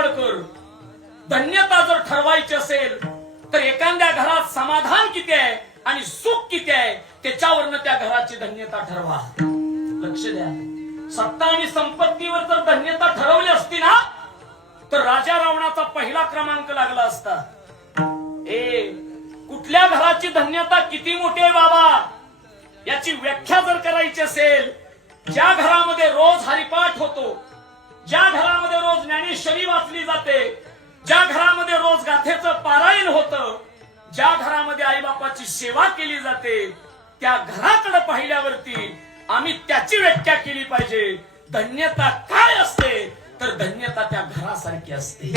निवड कर. धन्यता जर ठरवायची असेल तर एखाद्या घरात समाधान किती आहे आणि सुख किती आहे त्याच्यावरनं त्या घराची धन्यता ठरवा. लक्ष द्या. सत्ता आणि संपत्तीवर जर धन्यता ठरवली असती ना तर राजा रावणाचा पहिला क्रमांक लागला असता. कुठल्या घराची धन्यता किती मोठी आहे बाबा याची व्याख्या जर करायची असेल, ज्या घरामध्ये रोज हरिपाठ होतो, ज्या घरामध्ये रोज ज्ञानेश्वरी वाचली जाते, ज्या घरामध्ये रोज गाथेचं पारायण होतं, ज्या घरामध्ये आईबापाची सेवा केली जाते, त्या घराकडे पाहिल्यावरती आम्ही त्याची व्याख्या केली पाहिजे. धन्यता काय असते तर धन्यता त्या घरासारखी असते.